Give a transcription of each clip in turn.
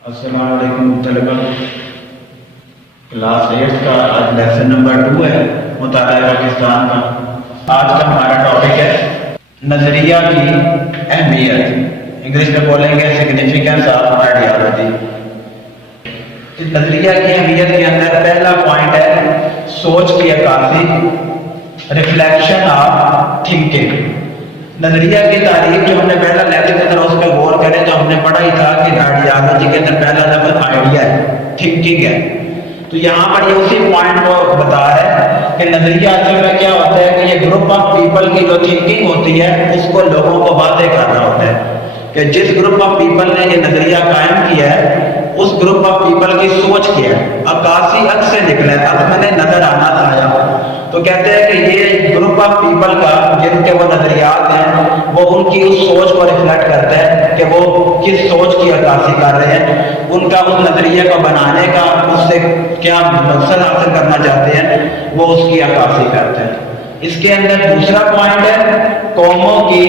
अस्सलाम वालेकुम तलबा। क्लास 8 का आज लेसन नंबर 2 है, मुताला पाकिस्तान का। आज का हमारा टॉपिक है नजरिया की अहमियत। इंग्लिश में बोलेंगे सिग्निफिकेंस ऑफ आइडियोलॉजी। नजरिया की अहमियत के अंदर पहला पॉइंट है सोच की अक्कासी, रिफ्लेक्शन ऑफ थिंकिंग। नजरिया की तारीफ जो हमने पहला लेक्चर के अंदर उस पर गौर करें तो हमने पढ़ा ही था कि आइडियोलॉजी के अंदर पहला लफ्ज आइडिया है, थिंकिंग है। तो यहाँ पर ये उसी पॉइंट को बता रहा है कि नजरिया असल में क्या होता है कि ये ग्रुप ऑफ पीपल की जो थिंकिंग होती है उसको लोगों को वादे करना होता है कि जिस ग्रुप ऑफ पीपल ने ये नजरिया कायम किया है उस ग्रुप ऑफ पीपल की सोच क्या है। अक्कासी अक्स से निकला है, अक्स मैंने नजर आना आया। तो कहते हैं कि ये ग्रुप ऑफ पीपल का जिनके वो नजरियात हैं वो उनकी उस सोच को रिफ्लेक्ट करता है कि वो किस सोच की अक्कासी कर रहे हैं, उनका उस नजरिए को बनाने का उससे क्या मकसद हासिल करना चाहते हैं वो उसकी अक्कासी करते हैं। इसके अंदर दूसरा पॉइंट है कौमों की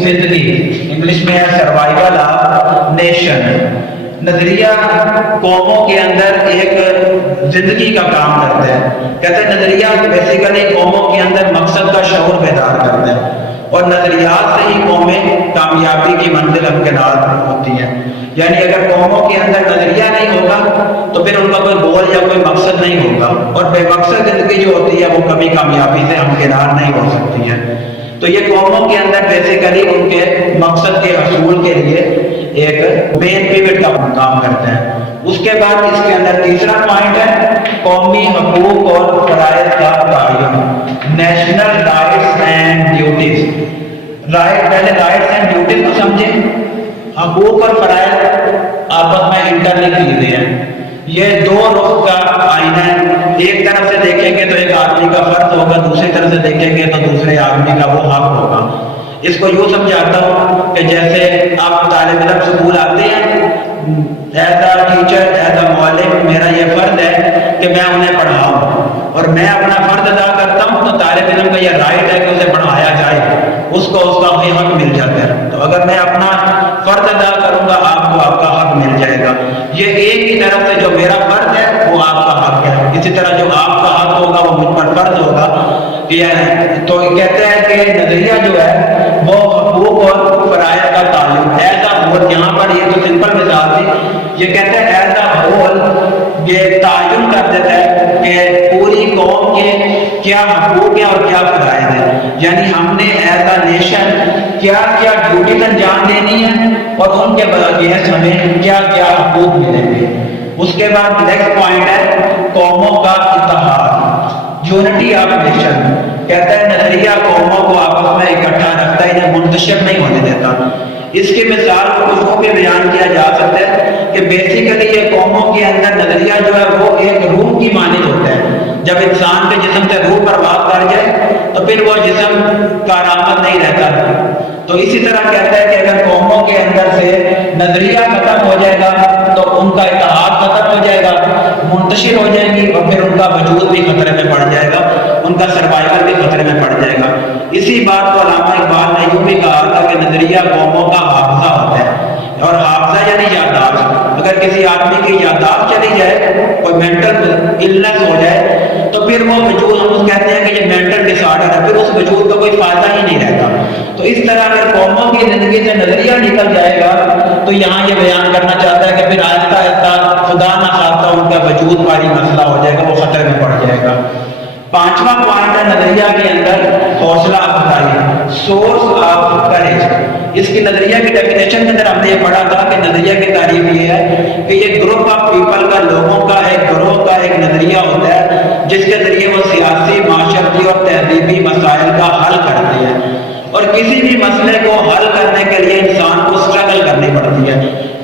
जिंदगी, इंग्लिश में है सर्वाइवल ऑफ नेशन। नजरिया कौमों के अंदर एक जिंदगी का काम करता है। कहते हैं नजरिया बेसिकली कौमों के अंदर मकसद का शऊर बेदार करता है और नजरियात से ही कौमें कामयाबी की मंजिल हमकिनार होती हैं। यानी अगर कौमों के अंदर नजरिया नहीं होगा तो फिर उनका कोई गोल या कोई मकसद नहीं होगा और बेमकसद जिंदगी जो होती है वो कभी कामयाबी से हमकिनार नहीं हो सकती है। तो ये कौमों के अंदर बेसिकली उनके मकसद के हसूल के लिए एक मेन पिवट का काम करते हैं। उसके बाद इसके अंदर तीसरा पॉइंट है कौमी हकूक और फराइज का तयन, नेशनल राइट्स एंड ड्यूटीज। पहले राइट्स एंड ड्यूटीज को समझे। हकूक और फराइज आपस में इंटरलिंक चीजें हैं, ये दो रुख का आईना है। एक तरफ से देखेंगे तो एक आदमी का फर्ज होगा, दूसरी तरफ से देखेंगे तो दूसरे आदमी का वो हक होगा। इसको यूं समझाता हूं कि जैसे आप तालिब इल्म स्कूल आते हैं, as a teacher as a मौलिम मेरा ये फर्ज है कि मैं उन्हें पढ़ाऊं और मैं अपना फर्ज अदा करता हूं तो तालिब इल्म का यह राइट है कि उसे पढ़ाया जाए, उसको उसका हक मिल जाता है। तो अगर मैं अपना फर्ज अदा करूंगा आपको आपका हक मिल जाएगा। ये एक ही तरफ से जो मेरा फर्ज है वो आपका हक है, इसी तरह जो आपका हक होगा वो मुझ पर फर्ज होगा। तो कहते हैं कि नजरिया जो है वो हकूक और फराइज का ताल्लुक ऐसा होल, यहाँ पर ये तो सिंपल मिसाल थी, ये कहते हैं ऐसा होल ये तायुन कर देता है कि पूरी कौम के क्या हकूक है और क्या फराइज है। यानी हमने एज अ नेशन क्या क्या ड्यूटीज अंजाम देनी है और उनके बगैर हमें क्या क्या हकूक मिलेंगे। उसके बाद नेक्स्ट पॉइंट है कौमों का इत्तेहाद, यूनिटी ऑफ नेशन। कहता है नजरिया कौमों को आपस में इकट्ठा रखता है, इन्हें मुंतशिर नहीं होने देता। इसकी मिसाल को भी बयान किया जा सकता है कि बेसिकली ये कौमों के अंदर नजरिया जो है वो एक रूह की मानिंद होता है। जब इंसान के जिस्म से रूह बर्बाद कर जाए तो फिर वो जिस्म कारामद नहीं रहता। तो इसी तरह कहता है कि अगर कौमों के अंदर से नजरिया खत्म हो जाएगा तो उनका इत्तेहाद खत्म हो जाएगा, मुंतशिर हो जाएंगी और फिर उनका वजूद भी खतरे में पड़ जाएगा, उनका सर्वाइवल भी खतरे में पड़ जाएगा। इसी बात को अल्लामा इकबाल ने यूं भी कहा था कि नजरिया कौमों का हाफजा होता है और हाफजा यानी याददाश्त। अगर किसी आदमी की याददाश्त चली जाए, कोई मेंटल इलनेस हो जाए तो फिर वो वजूद हम कहते हैं कि ये मेंटल डिसऑर्डर है, फिर उस वजूद का कोई फायदा ही नहीं रहता। तो इस तरह अगर कौमों की जिंदगी से नजरिया निकल जाएगा तो यहाँ ये बयान करना चाहता है कि फिर आहिस्ता आहिस्ता खुदा न खास्ता उनका वजूद भारी मसला हो जाएगा, वो खतरे में पड़ जाएगा। पांचवा पॉइंट है नजरिया के अंदर हौसला अफजाई, सोर्स ऑफ करेज। इसकी नजरिया की डेफिनेशन के अंदर हमने ये पढ़ा था कि नजरिया की तारीफ ये है कि ये ग्रुप ऑफ पीपल का, लोगों का एक ग्रोह का एक नजरिया होता है जिसके जरिए वो सियासी, माशरती और तहजीबी मसाइल का हल करते हैं। और किसी भी मसले को हल करने के लिए इंसान को स्ट्रगल करनी पड़ती है,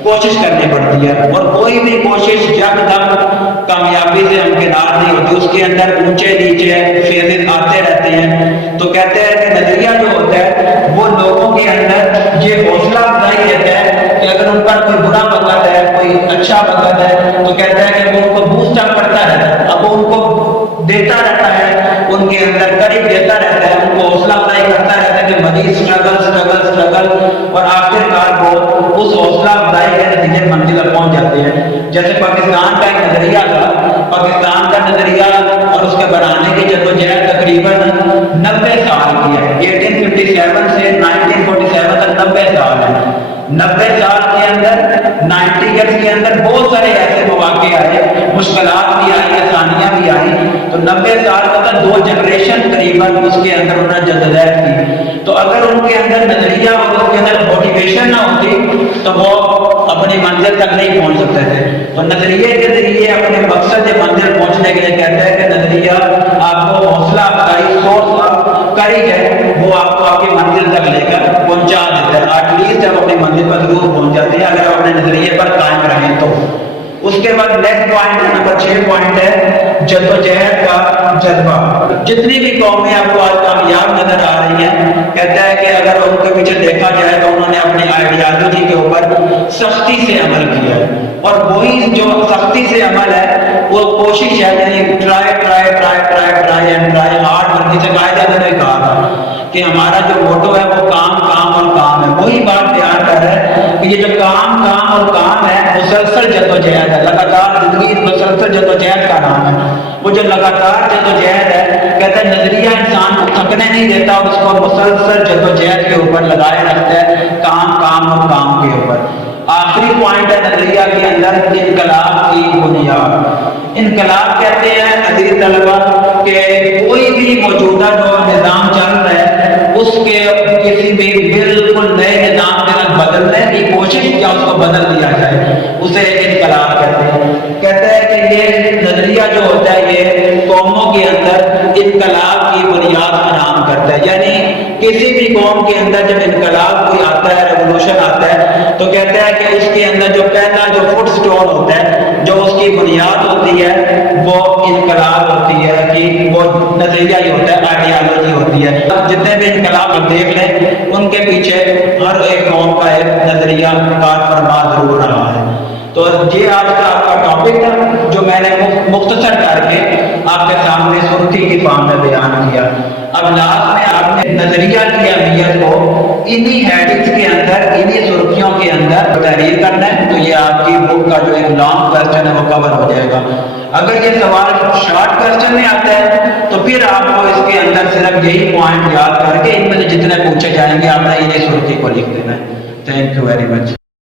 कोशिश करनी पड़ती है और कोई भी कोशिश जब तक कामयाबी से हमकिनार नहीं होती उसके अंदर ऊंचे नीचे फेजेस आते रहते हैं। तो कहते हैं कि नजरिया जो होता है वो लोगों के अंदर ये हौसला अफजाई देता है कि अगर उन पर कोई बुरा वक्त है, कोई अच्छा वक्त है तो कहता है कि वो उनको बूस्ट अप करता रहता है, अब वो उनको देता रहता है, उनके अंदर करीब देता रहता है, उनको हौसला अफजाई करता रहता है कि मजीद स्ट्रगल स्ट्रगल स्ट्रगल और आखिरकार वो उस हौसला अफजाई के नतीजे मंजिल तक पहुंच जाते हैं। जैसे पाकिस्तान का एक नजरिया था, पाकिस्तान का नजरिया और उसके बनाने की जद्दोजहद तकरीबन 90 साल की है। 1857 से 1947 तक 90 साल है। 90 साल के अंदर 90 ईयर्स के अंदर बहुत सारे ऐसे मौके आए, मुश्किलात भी आई, आसानियां भी आई। तो 90 साल का था, 2 जनरेशन करीबन उसके अंदर उन्होंने जद्दोजहद की। तो अगर उनके अंदर नजरिया और उसके अंदर मोटिवेशन ना होती तो वो अपनी मंजिल तक नहीं पहुंच सकते थे। तो नजरिए के जरिए अपने मकसद मंजिल पहुंचने के लिए कहते हैं कि नजरिया आपको हौसला अफजाई, सोर्स करेज है, वो आपको आपकी मंजिल तक लेकर पहुंचा देता है। एटलीस्ट आप अपनी मंजिल पर जरूर पहुंच जाते हैं अगर आप अपने नजरिए पर कायम रहें तो। उसके बाद नेक्स्ट पॉइंट नंबर 6 पॉइंट है जद्दोजहद का जज्बा। जितनी भी कौमें आपको आज कामयाब नजर आ रही हैं, कहता है कि अगर उनके पीछे देखा जाए तो उन्होंने अपनी आइडियालॉजी के ऊपर सख्ती से अमल किया है। और वही जो सख्ती से अमल है वो कोशिश है, यानी try try try try try and try hard work. से कायदा ने कहा था कि हमारा जो मोटो है वो काम काम और काम है। वही बात ध्यान कर रहे हैं कि ये जो काम काम और काम है मुसलसल जद्दोजहद है, लगातार जिंदगी मुसलसल जद्दोजहद का नाम है। वो जो लगातार जद्दोजहद है, कहता है नजरिया इंसान को थकने नहीं देता और उसको मुसलसल जद्दोजहद के ऊपर लगाए रखता है, काम काम और काम के ऊपर। आखिरी पॉइंट है नजरिया के अंदर इनकलाब की बुनियाद। इनकलाब कहते हैं अजीज तलबा कि कोई भी मौजूदा जो निज़ाम चल रहा है उसके किसी भी बिल्कुल नए निज़ाम के साथ बदलने की कोशिश या उसको बदल दिया जाए, उसे इनकलाब कहते हैं। कहते हैं कि ये नजरिया जो होता है ये कौमों के अंदर इनकलाब की बुनियाद फराहम करता है। यानी किसी भी कौम के अंदर जब इनकलाब कोई आता है, रेवोल्यूशन आता है, तो कहता है कि उसके अंदर जो पहला जो फुट स्टोन होता है, जो उसकी बुनियाद होती है, वो इनकलाब होती है कि वो नजरिया ही होता है, आइडियालॉजी होती है। जितने भी इनकलाब आप देख लें उनके पीछे हर एक कौम का एक नजरिया कार फरमा जरूर रहा है। तो ये आज का आपका टॉपिक था जो मैंने मुख्तसर करके आपके सामने सुर्खी की फॉर्म में बयान किया। अब लास्ट में आपने नजरिया की अहमियत को इन्हीं हेडिंग्स के अंदर, इन्हीं सुर्खियों के अंदर तहरीर करना है। तो ये आपकी बुक का जो एक लॉन्ग क्वेश्चन है वो कवर हो जाएगा। अगर ये सवाल शॉर्ट क्वेश्चन में आता है तो फिर आपको इसके अंदर सिर्फ यही पॉइंट याद करके इनमें से जितने पूछे जाएंगे आपने इन्हीं सुर्खी को लिख देना है। Thank you very much.